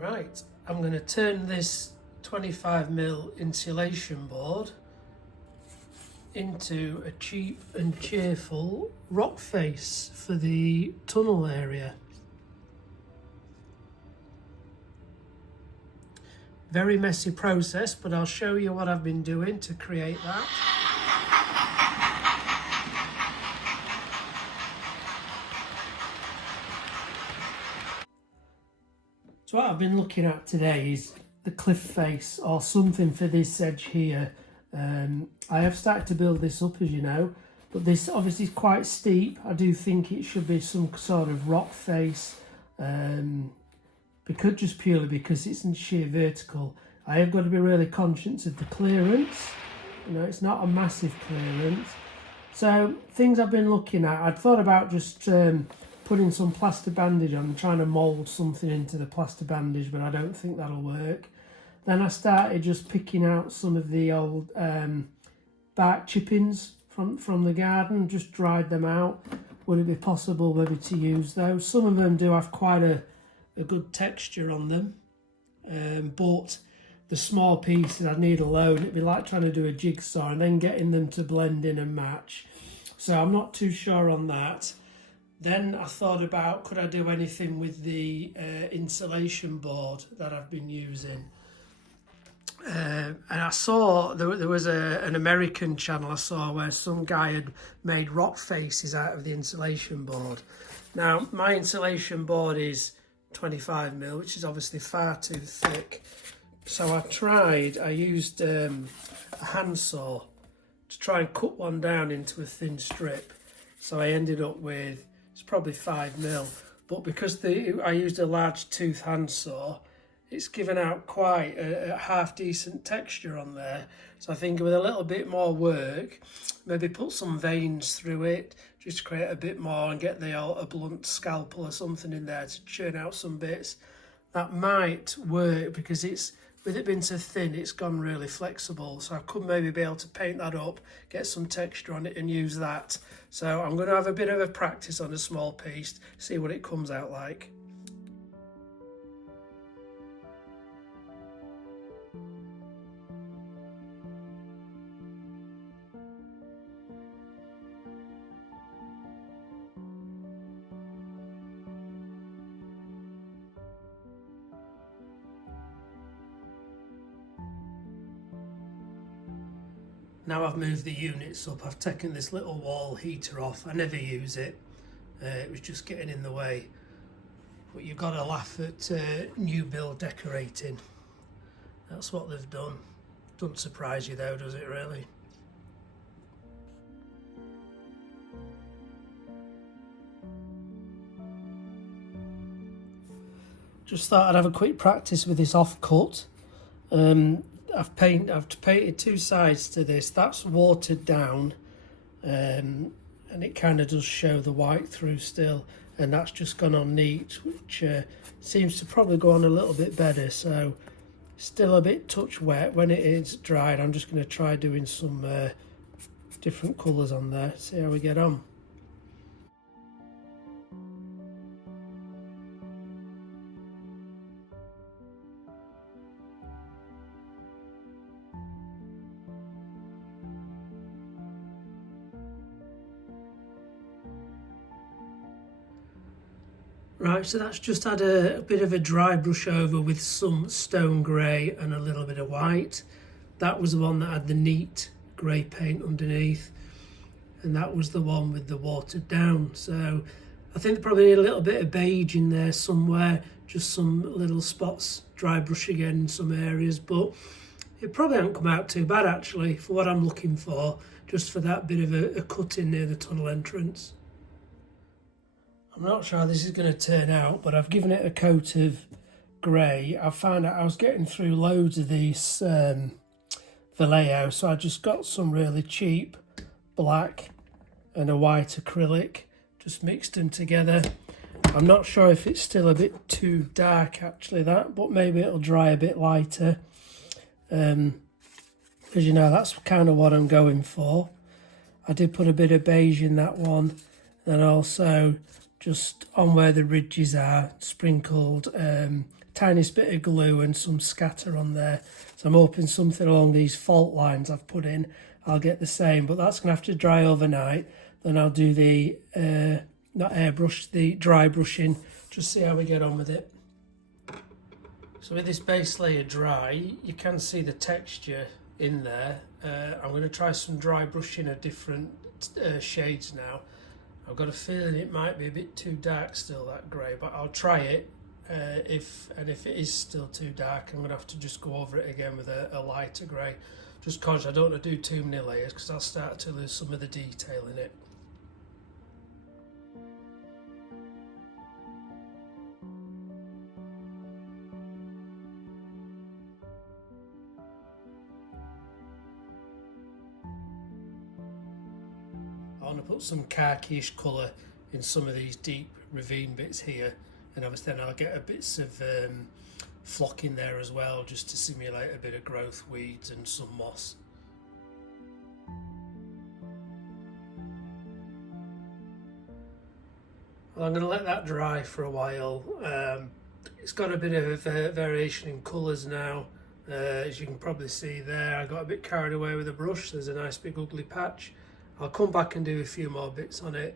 Right, I'm going to turn this 25mm insulation board into a cheap and cheerful rock face for the tunnel area. Very messy process, but I'll show you what I've been doing to create that. So what I've been looking at today is the cliff face or something for this edge here. I have started to build this up, as you know, but this obviously is quite steep. I do think it should be some sort of rock face, because just purely because it's in sheer vertical. I have got to be really conscious of the clearance. You know, it's not a massive clearance. So things I've been looking at, I'd thought about just putting some plaster bandage on and trying to mould something into the plaster bandage, but I don't think that'll work. Then I started just picking out some of the old bark chippings from the garden, just dried them out. Would it be possible maybe to use those? Some of them do have quite a good texture on them, but the small pieces I'd need alone. It'd be like trying to do a jigsaw and then getting them to blend in and match. So I'm not too sure on that. Then I thought about, could I do anything with the insulation board that I've been using? And I saw there was an American channel I saw where some guy had made rock faces out of the insulation board. Now my insulation board is 25mm, which is obviously far too thick. So I used a handsaw to try and cut one down into a thin strip. So I ended up with, it's probably 5mm, but because I used a large tooth handsaw, it's given out quite a half decent texture on there. So I think with a little bit more work, maybe put some veins through it, just to create a bit more and get a blunt scalpel or something in there to churn out some bits. That might work because with it being so thin, it's gone really flexible. So I could maybe be able to paint that up, get some texture on it and use that. So I'm going to have a bit of a practice on a small piece, see what it comes out like. Now I've moved the units up, I've taken this little wall heater off. I never use it, it was just getting in the way. But you've got to laugh at new build decorating. That's what they've done. Doesn't surprise you though, does it really? Just thought I'd have a quick practice with this offcut. I've painted two sides to this. That's watered down, and it kind of does show the white through still, and that's just gone on neat, which seems to probably go on a little bit better. So still a bit touch wet. When it is dried, I'm just going to try doing some different colours on there, see how we get on. Right, so that's just had a bit of a dry brush over with some stone grey and a little bit of white. That was the one that had the neat grey paint underneath, and that was the one with the watered down. So I think they probably need a little bit of beige in there somewhere, just some little spots, dry brush again in some areas, but it probably hasn't come out too bad actually for what I'm looking for, just for that bit of a cut in near the tunnel entrance. I'm not sure how this is going to turn out, but I've given it a coat of grey. I found out I was getting through loads of these Vallejo, so I just got some really cheap black and a white acrylic, just mixed them together. I'm not sure if it's still a bit too dark actually, that, but maybe it'll dry a bit lighter. As you know, that's kind of what I'm going for. I did put a bit of beige in that one, and also just on where the ridges are, sprinkled tiniest bit of glue and some scatter on there. So I'm hoping something along these fault lines I've put in, I'll get the same, but that's going to have to dry overnight. Then I'll do the, not airbrush, the dry brushing, just see how we get on with it. So with this base layer dry, you can see the texture in there. I'm going to try some dry brushing of different shades now. I've got a feeling it might be a bit too dark still, that grey, but I'll try it. If it is still too dark, I'm going to have to just go over it again with a lighter grey. Just conscious I don't want to do too many layers because I'll start to lose some of the detail in it. I want to put some khaki-ish colour in some of these deep ravine bits here, and obviously then I'll get a bits of flock in there as well, just to simulate a bit of growth weeds and some moss. Well, I'm going to let that dry for a while. It's got a bit of variation in colours now. As you can probably see there, I got a bit carried away with the brush. There's a nice big ugly patch. I'll come back and do a few more bits on it.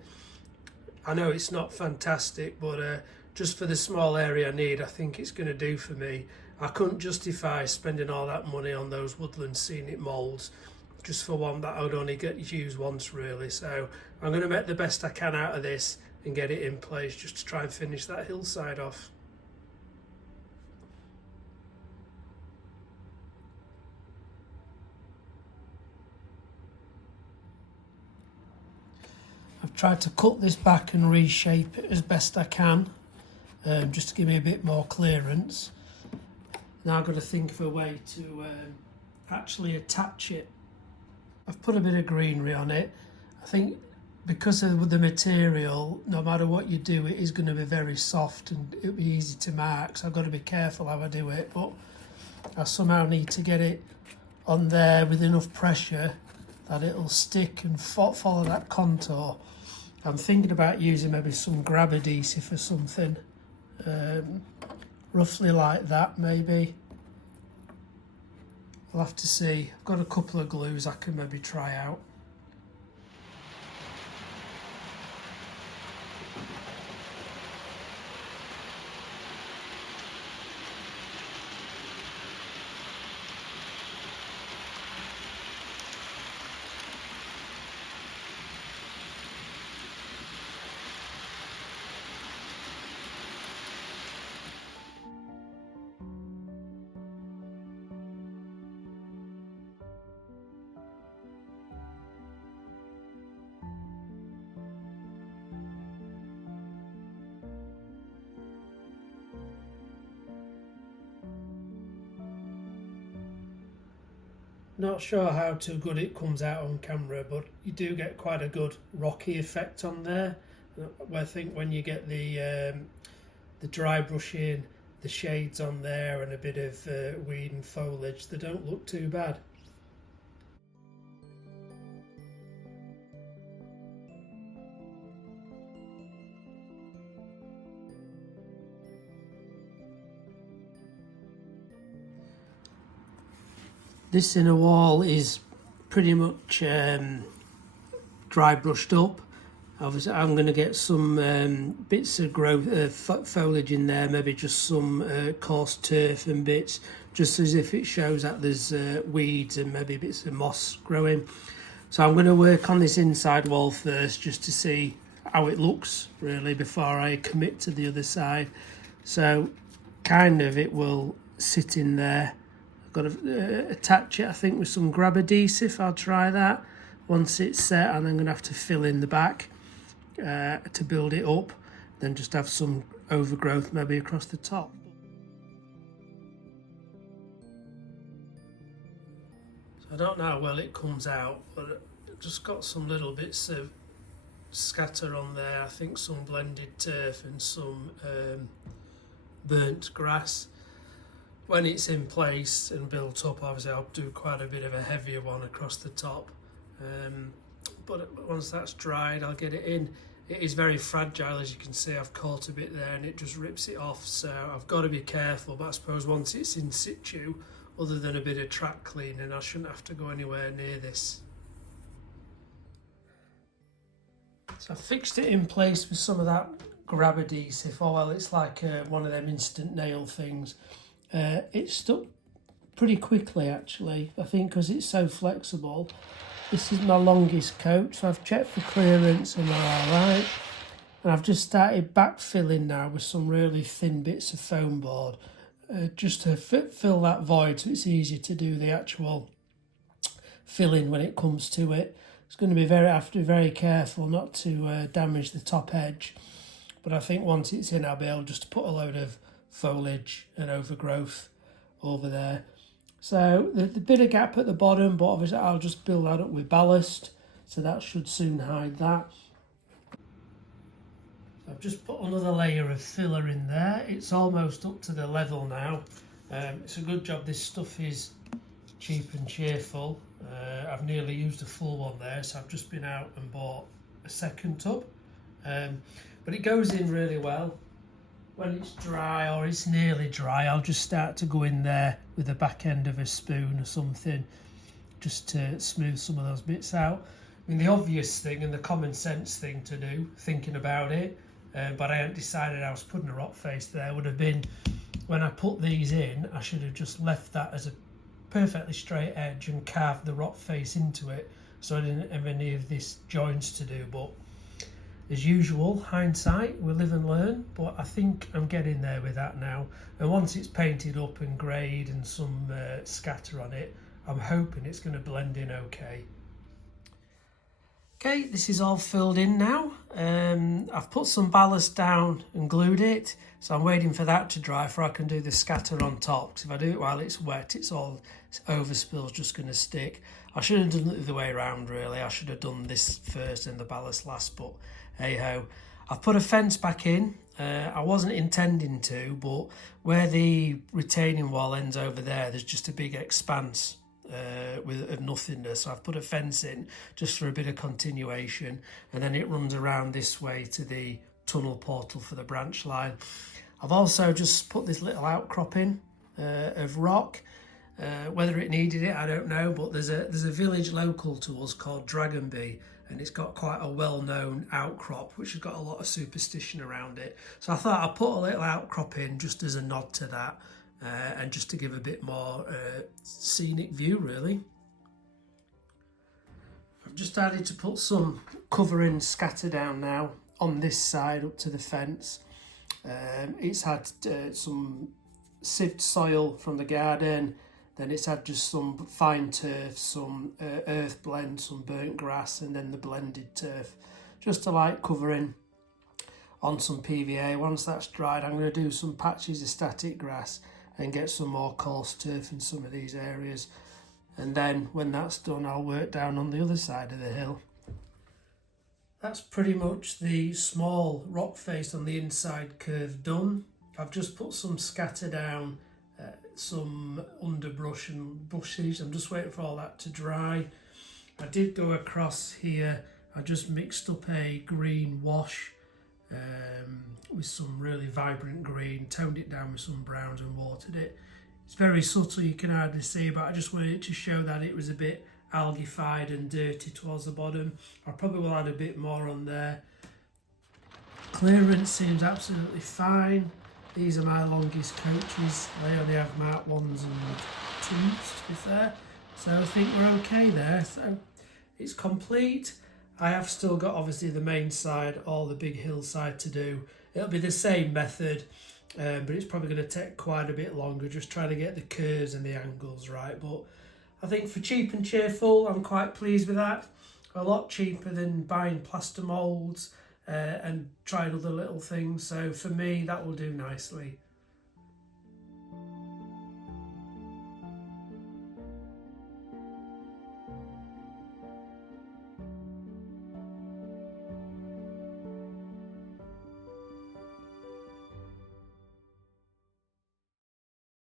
I know it's not fantastic, but just for the small area I need, I think it's going to do for me. I couldn't justify spending all that money on those woodland scenic moulds just for one that I would only get to use once really. So I'm going to make the best I can out of this and get it in place just to try and finish that hillside off. I've tried to cut this back and reshape it as best I can, just to give me a bit more clearance. Now I've got to think of a way to actually attach it. I've put a bit of greenery on it. I think because of the material, no matter what you do, it is going to be very soft and it'll be easy to mark, so I've got to be careful how I do it, but I somehow need to get it on there with enough pressure that it'll stick and follow that contour. I'm thinking about using maybe some grab adhesive or something, roughly like that maybe. I'll have to see. I've got a couple of glues I can maybe try out. Not sure how too good it comes out on camera, but you do get quite a good rocky effect on there. I think when you get the dry brushing, the shades on there and a bit of weed and foliage, they don't look too bad. This inner wall is pretty much dry brushed up. Obviously I'm going to get some bits of growth, foliage in there, maybe just some coarse turf and bits, just as if it shows that there's weeds and maybe bits of moss growing. So I'm going to work on this inside wall first just to see how it looks really before I commit to the other side. So kind of it will sit in there. Got to attach it, I think, with some grab adhesive. I'll try that. Once it's set, and I'm going to have to fill in the back to build it up. Then just have some overgrowth maybe across the top. So I don't know how well it comes out, but I've just got some little bits of scatter on there. I think some blended turf and some burnt grass. When it's in place and built up, obviously I'll do quite a bit of a heavier one across the top. But once that's dried, I'll get it in. it is very fragile, as you can see. I've caught a bit there and it just rips it off, so I've got to be careful. But I suppose once it's in situ, other than a bit of track cleaning, I shouldn't have to go anywhere near this. So I fixed it in place with some of that grab adhesive. Oh well, it's like one of them instant nail things. It stuck pretty quickly actually, I think, because it's so flexible. This is my longest coat, so I've checked for clearance and they're alright. And I've just started backfilling now with some really thin bits of foam board, just to fill that void so it's easier to do the actual filling when it comes to it. It's going to be I have to be very careful not to damage the top edge. But I think once it's in, I'll be able just to put a load of foliage and overgrowth over there. So the bit of gap at the bottom, but obviously I'll just build that up with ballast, so that should soon hide that. I've just put another layer of filler in there. It's almost up to the level now. It's a good job this stuff is cheap and cheerful. I've nearly used a full one there, so I've just been out and bought a second tub. But it goes in really well. When it's dry or it's nearly dry, I'll just start to go in there with the back end of a spoon or something, just to smooth some of those bits out. I mean, the obvious thing and the common sense thing to do, thinking about it, but I hadn't decided I was putting a rock face there, would have been when I put these in, I should have just left that as a perfectly straight edge and carved the rock face into it, so I didn't have any of these joints to do. But as usual, hindsight, we live and learn, but I think I'm getting there with that now. And once it's painted up and greyed and some scatter on it, I'm hoping it's going to blend in okay. Okay, this is all filled in now. I've put some ballast down and glued it, so I'm waiting for that to dry before I can do the scatter on top, because if I do it while it's wet, it's overspill's just going to stick. I should have done it the other way around really. I should have done this first and the ballast last, but hey ho. I've put a fence back in. I wasn't intending to, but where the retaining wall ends over there, there's just a big expanse of nothingness. So I've put a fence in just for a bit of continuation, and then it runs around this way to the tunnel portal for the branch line. I've also just put this little outcropping of rock. Whether it needed it, I don't know, but there's a village local to us called Dragonby, and it's got quite a well-known outcrop which has got a lot of superstition around it. So I thought I'd put a little outcrop in just as a nod to that, and just to give a bit more scenic view really. I've just started to put some covering scatter down now on this side up to the fence. It's had some sieved soil from the garden, then it's had just some fine turf, some earth blend, some burnt grass, and then the blended turf, just to like covering on some PVA. Once that's dried, I'm going to do some patches of static grass and get some more coarse turf in some of these areas, and then when that's done, I'll work down on the other side of the hill. That's pretty much the small rock face on the inside curve done. I've just put some scatter down, some underbrush and bushes. I'm just waiting for all that to dry. I did go across here, I just mixed up a green wash with some really vibrant green, toned it down with some browns and watered it. It's very subtle, you can hardly see, but I just wanted to show that it was a bit algified and dirty towards the bottom. I probably will add a bit more on there. Clearance seems absolutely fine. These are my longest coaches. They only have Mark 1s and 2s to be fair. So I think we're okay there. So it's complete. I have still got obviously the main side, all the big hillside to do. It'll be the same method, but it's probably going to take quite a bit longer, just trying to get the curves and the angles right. But I think for cheap and cheerful, I'm quite pleased with that. A lot cheaper than buying plaster moulds and trying other little things. So for me, that will do nicely.